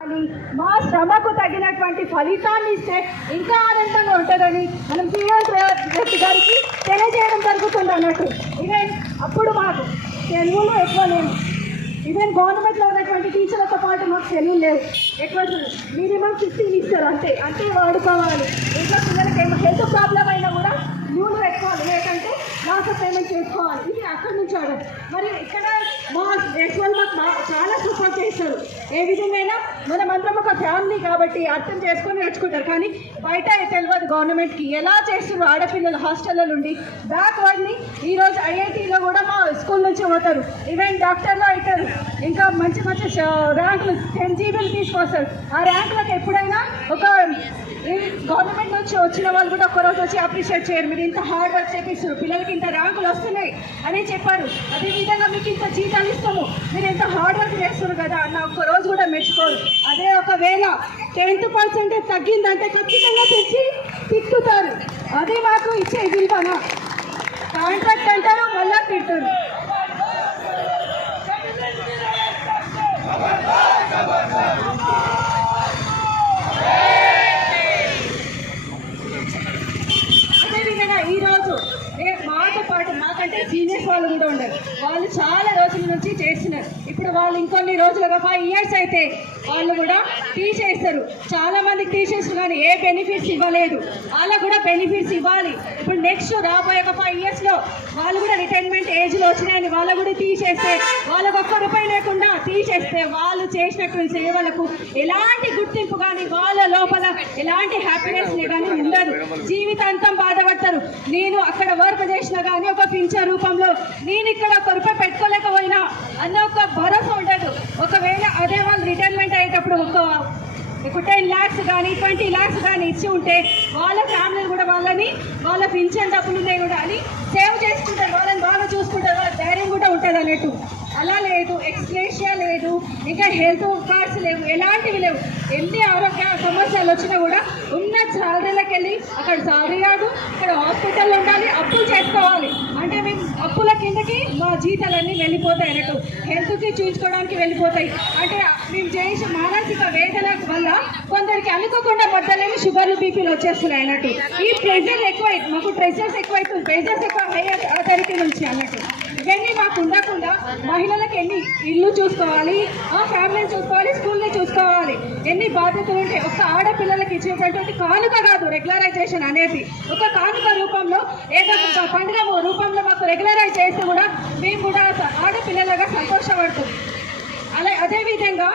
మా శ్రమకు తగినటువంటి ఫలితాన్ని ఇస్తే ఇంకా ఆనందంగా ఉంటుందని మనం శ్రీనివాస్ రెడ్డి గారికి తెలియజేయడం జరుగుతుంది అన్నట్టు. ఈవెన్ అప్పుడు మాకు తెలుగులో ఎక్కువ లేవు, ఈవెన్ గవర్నమెంట్లో ఉన్నటువంటి టీచర్లతో పాటు మాకు తెలుగు లేవు. ఎక్కువ మినిమం 15 ఇస్తారు, అంతే వాడుకోవాలి. ఇంట్లో పిల్లలకి ఏమో హెల్త్ ప్రాబ్లం అయినా కూడా న్యూలు ఎక్కువ, లేకంటే లాస్ ఆఫ్ పేమెంట్ చేసుకోవాలి. ఇది అక్కడి నుంచి ఆర్డర్. మరి ఇక్కడ మా యాక్చువల్ మాకు చాలా సపోర్ట్ చేస్తారు. ఏ విధంగా మనమందరం ఒక ఫ్యామిలీ కాబట్టి అర్థం చేసుకొని నడుచుకుంటారు. కానీ బయట తెలియదు గవర్నమెంట్కి ఎలా చేస్తున్నారు. ఆడపిల్లలు హాస్టల్లో నుండి బ్యాక్వర్డ్ని ఈరోజు ఐఐటీలో కూడా మా స్కూల్ నుంచి పోతారు. ఈవెన్ డాక్టర్లో అవుతారు. ఇంకా మంచి మంచి ర్యాంకులు 10 జీబీలు తీసుకొస్తారు. ఆ ర్యాంకులకు ఎప్పుడైనా ఒక గవర్నమెంట్ నుంచి వచ్చిన వాళ్ళు కూడా ఒకరోజు వచ్చి అప్రిషియేట్ చేయరు. మీరు ఇంత హార్డ్ వర్క్ చేపిస్తారు, పిల్లలకి ఇంత ర్యాంకులు వస్తున్నాయి అని చెప్పారు. అదేవిధంగా మీకు ఇంత జీతాలు ఇస్తాము, మీరు ఎంత హార్డ్ వర్క్ చేస్తారు కదా అన్న ఒక్కరోజు కూడా మెచ్చుకోరు. అదే ఒకవేళ 10% తగ్గిందంటే ఖచ్చితంగా తెచ్చి తిట్టుతారు. అదే మాకు ఇచ్చే విలువనా? కాంట్రాక్ట్ అంటారు, మళ్ళా తింటారు. ఈరోజు మాతో పాటు మాకంటే సీనియర్స్ వాళ్ళు కూడా ఉండరు. వాళ్ళు చాలా రోజుల నుంచి చేస్తున్నారు. ఇప్పుడు వాళ్ళు ఇంకొన్ని రోజులుగా 5 years అయితే వాళ్ళు కూడా తీసేస్తారు. చాలా మందికి తీసేస్తారు కానీ ఏ బెనిఫిట్స్ ఇవ్వలేదు. వాళ్ళకు కూడా బెనిఫిట్స్ ఇవ్వాలి. ఇప్పుడు నెక్స్ట్ రాబోయే ఒక 5 yearsలో వాళ్ళు కూడా రిటైర్మెంట్ ఏజ్లో వచ్చినాయని వాళ్ళు కూడా తీసేస్తే, వాళ్ళకు ₹1 లేకుండా తీసేస్తే వాళ్ళు చేసినటువంటి సేవలకు ఎలాంటి గుర్తింపు కానీ వాళ్ళ లోపల ఎలాంటి హ్యాపీనెస్ కానీ ఉండదు. జీవితాంతం బాధపడతారు. నేను అక్కడ వర్క్ చేసినా కానీ ఒక పింఛన్ రూపంలో, నేను ఇక్కడ ₹1 పెట్టుకోలేకపోయినా అన్న ఒక భరోసా ఉండదు. ఒకవేళ అదే వాళ్ళు రిటైర్మెంట్ అయ్యేటప్పుడు ఒక 10 lakhs కానీ 20 lakhs కానీ ఇచ్చి ఉంటే వాళ్ళ ఫ్యామిలీలు కూడా వాళ్ళ పింఛన్ డబ్బులు ఉన్నాయి కూడా అని సేవ్ చేసుకుంటారు. వాళ్ళని బాగా చూసుకుంటారు. వాళ్ళ ధైర్యం కూడా ఉంటుంది అన్నట్టు. అలా లేదు, ఎక్స్‌గ్రేషియా లేదు, ఇంకా హెల్త్ కార్డ్స్ లేవు, ఎలాంటివి లేవు. ఎన్ని ఆరోగ్య సమస్యలు వచ్చినా కూడా ఉన్న సాలరీలకు వెళ్ళి అక్కడ సాలరీ రాదు, ఇక్కడ హాస్పిటల్లో ఉండాలి, అప్పులు చేసుకోవాలి. అంటే మేము అప్పుల కిందకి మా జీతాలన్నీ వెళ్ళిపోతాయి అన్నట్టు. హెల్త్కి చూసుకోవడానికి వెళ్ళిపోతాయి. అంటే మేము చేసే మానసిక వేదన వల్ల కొందరికి అనుకోకుండా మొదలైన షుగర్లు బీపీలు వచ్చేస్తున్నాయి అన్నట్టు. ఈ ప్రెషర్ ఎక్కువ, మాకు ప్రెషర్స్ ఎక్కువైతుంది, ప్రెషర్స్ ఎక్కువ హై అథారిటీ నుంచి అన్నట్టు. ఇవన్నీ మాకు ఉండకుండా మహిళలకు ఎన్ని ఇల్లు చూసుకోవాలి, ఆ ఫ్యామిలీని చూసుకోవాలి, స్కూల్ని చూసుకోవాలి, ఎన్ని బాధ్యతలు ఉంటాయి. ఒక ఆడపిల్లలకి ఇచ్చేటటువంటి కానుక కాదు రెగ్యులరైజేషన్ అనేది. ఒక కానుక రూపంలో ఏదో ఒక పండుగ రూపంలో మాకు రెగ్యులరైజ్ చేస్తే కూడా మేము కూడా ఆడపిల్లలుగా సంతోషపడుతుంది. అదేవిధంగా